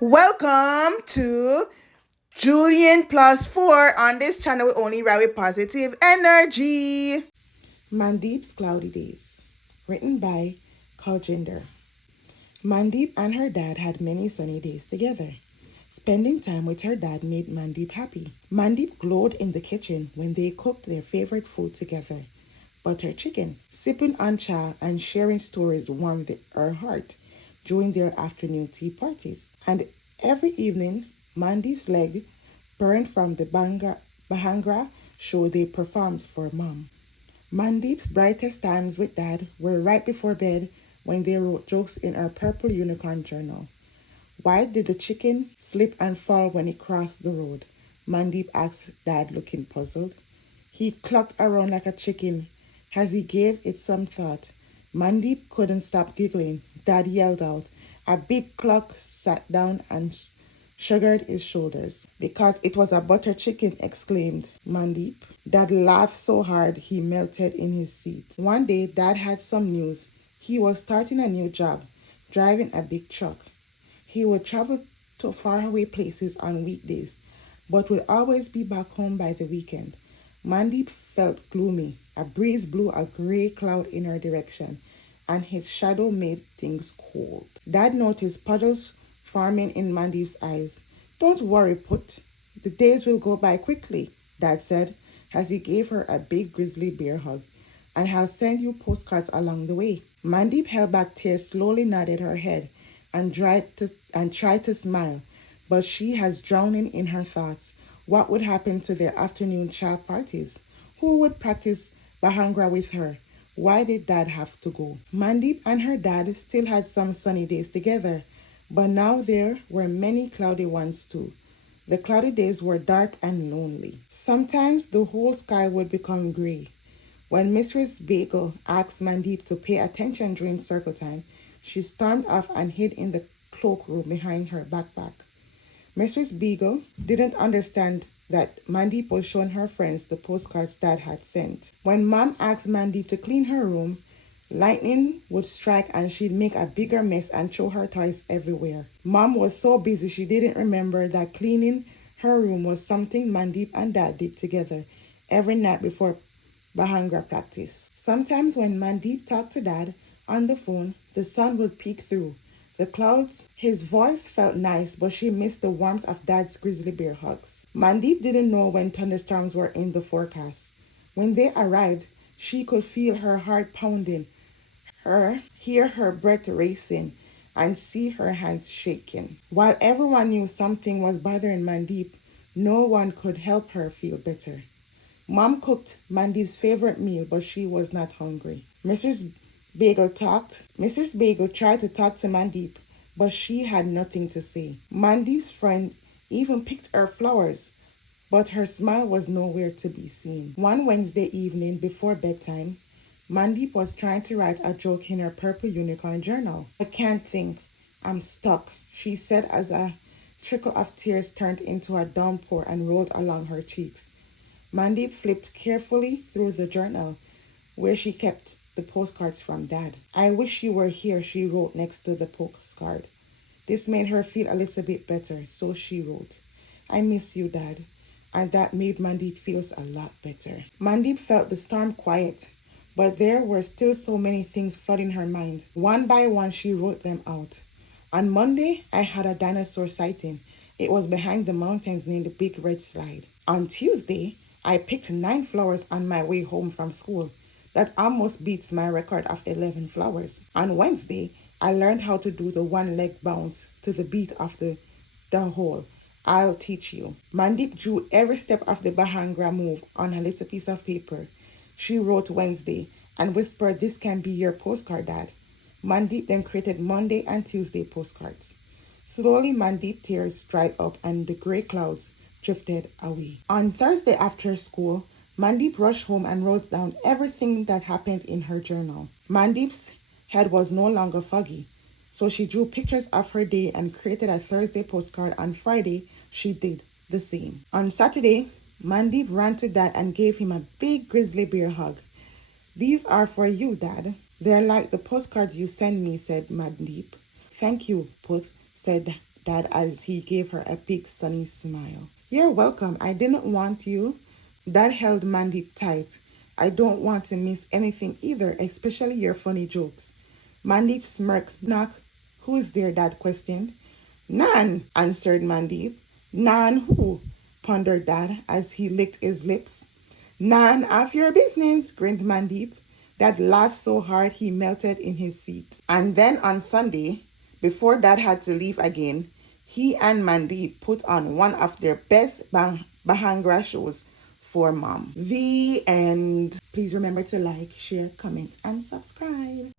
Welcome to Julian plus 4 on this channel. We only ride with positive energy. Mandeep's Cloudy Days, written by Kaljinder. Mandeep and her dad had many sunny days together. Spending time with her dad made Mandeep happy. Mandeep glowed in the kitchen when they cooked their favorite food together, butter chicken. Sipping on cha and sharing stories warmed her heart during their afternoon tea parties. And every evening, Mandeep's leg burned from the Bhangra show they performed for Mom. Mandeep's brightest times with Dad were right before bed when they wrote jokes in her purple unicorn journal. Why did the chicken slip and fall when it crossed the road? Mandeep asked Dad, looking puzzled. He clucked around like a chicken as he gave it some thought. Mandeep couldn't stop giggling. Dad yelled out. A big clock sat down and shrugged his shoulders. Because it was a butter chicken, exclaimed Mandeep. Dad laughed so hard he melted in his seat. One day, Dad had some news. He was starting a new job, driving a big truck. He would travel to faraway places on weekdays, but would always be back home by the weekend. Mandeep felt gloomy. A breeze blew a gray cloud in her direction, and his shadow made things cold. Dad noticed puddles forming in Mandeep's eyes. Don't worry, Put. The days will go by quickly, Dad said, as he gave her a big grizzly bear hug. And I'll send you postcards along the way. Mandeep held back tears, slowly nodded her head, and tried to smile, but she was drowning in her thoughts. What would happen to their afternoon cha parties? Who would practice Bhangra with her? Why did Dad have to go? Mandeep and her dad still had some sunny days together, but now there were many cloudy ones too. The cloudy days were dark and lonely. Sometimes the whole sky would become gray. When Mistress Bagel asked Mandeep to pay attention during circle time, she stormed off and hid in the cloakroom behind her backpack. Mistress Beagle didn't understand that Mandeep was showing her friends the postcards Dad had sent. When Mom asked Mandeep to clean her room, lightning would strike and she'd make a bigger mess and throw her toys everywhere. Mom was so busy she didn't remember that cleaning her room was something Mandeep and Dad did together every night before Bhangra practice. Sometimes when Mandeep talked to Dad on the phone, the sun would peek through the clouds. His voice felt nice, but she missed the warmth of Dad's grizzly bear hugs. Mandeep didn't know when thunderstorms were in the forecast. When they arrived, she could feel her heart pounding, hear her breath racing, and see her hands shaking. While everyone knew something was bothering Mandeep, no one could help her feel better. Mom cooked Mandeep's favorite meal, but she was not hungry. Mrs. Bagel tried to talk to Mandeep, but she had nothing to say. Mandeep's friend even picked her flowers, but her smile was nowhere to be seen. One Wednesday evening before bedtime, Mandeep was trying to write a joke in her purple unicorn journal. I can't think. I'm stuck, she said as a trickle of tears turned into a downpour and rolled along her cheeks. Mandeep flipped carefully through the journal, where she kept the postcards from Dad. I wish you were here, she wrote next to the postcard. This made her feel a little bit better, so she wrote, I miss you, Dad. And that made Mandeep feel a lot better. Mandeep felt the storm quiet, but there were still so many things flooding her mind. One by one, she wrote them out. On Monday, I had a dinosaur sighting. It was behind the mountains near the big red slide. On Tuesday, I picked 9 flowers on my way home from school. That almost beats my record of 11 flowers. On Wednesday, I learned how to do the one-leg bounce to the beat of the whole. I'll teach you. Mandeep drew every step of the Bhangra move on a little piece of paper. She wrote Wednesday and whispered, this can be your postcard, Dad. Mandeep then created Monday and Tuesday postcards. Slowly, Mandeep's tears dried up and the gray clouds drifted away. On Thursday after school, Mandeep rushed home and wrote down everything that happened in her journal. Mandeep's head was no longer foggy, so she drew pictures of her day and created a Thursday postcard. On Friday, she did the same. On Saturday, Mandeep ran to Dad and gave him a big grizzly bear hug. These are for you, Dad. They're like the postcards you send me, said Mandeep. Thank you, Put, said Dad as he gave her a big sunny smile. You're welcome. I didn't want you. Dad held Mandeep tight. I don't want to miss anything either, especially your funny jokes. Mandeep smirked. Knock. Who's there? Dad questioned. Nan, answered Mandeep. Nan who? Pondered Dad as he licked his lips. None of your business, grinned Mandeep. Dad laughed so hard he melted in his seat. And then on Sunday, before Dad had to leave again, he and Mandeep put on one of their best Bhangra shows for Mom. The end. Please remember to like, share, comment, and subscribe.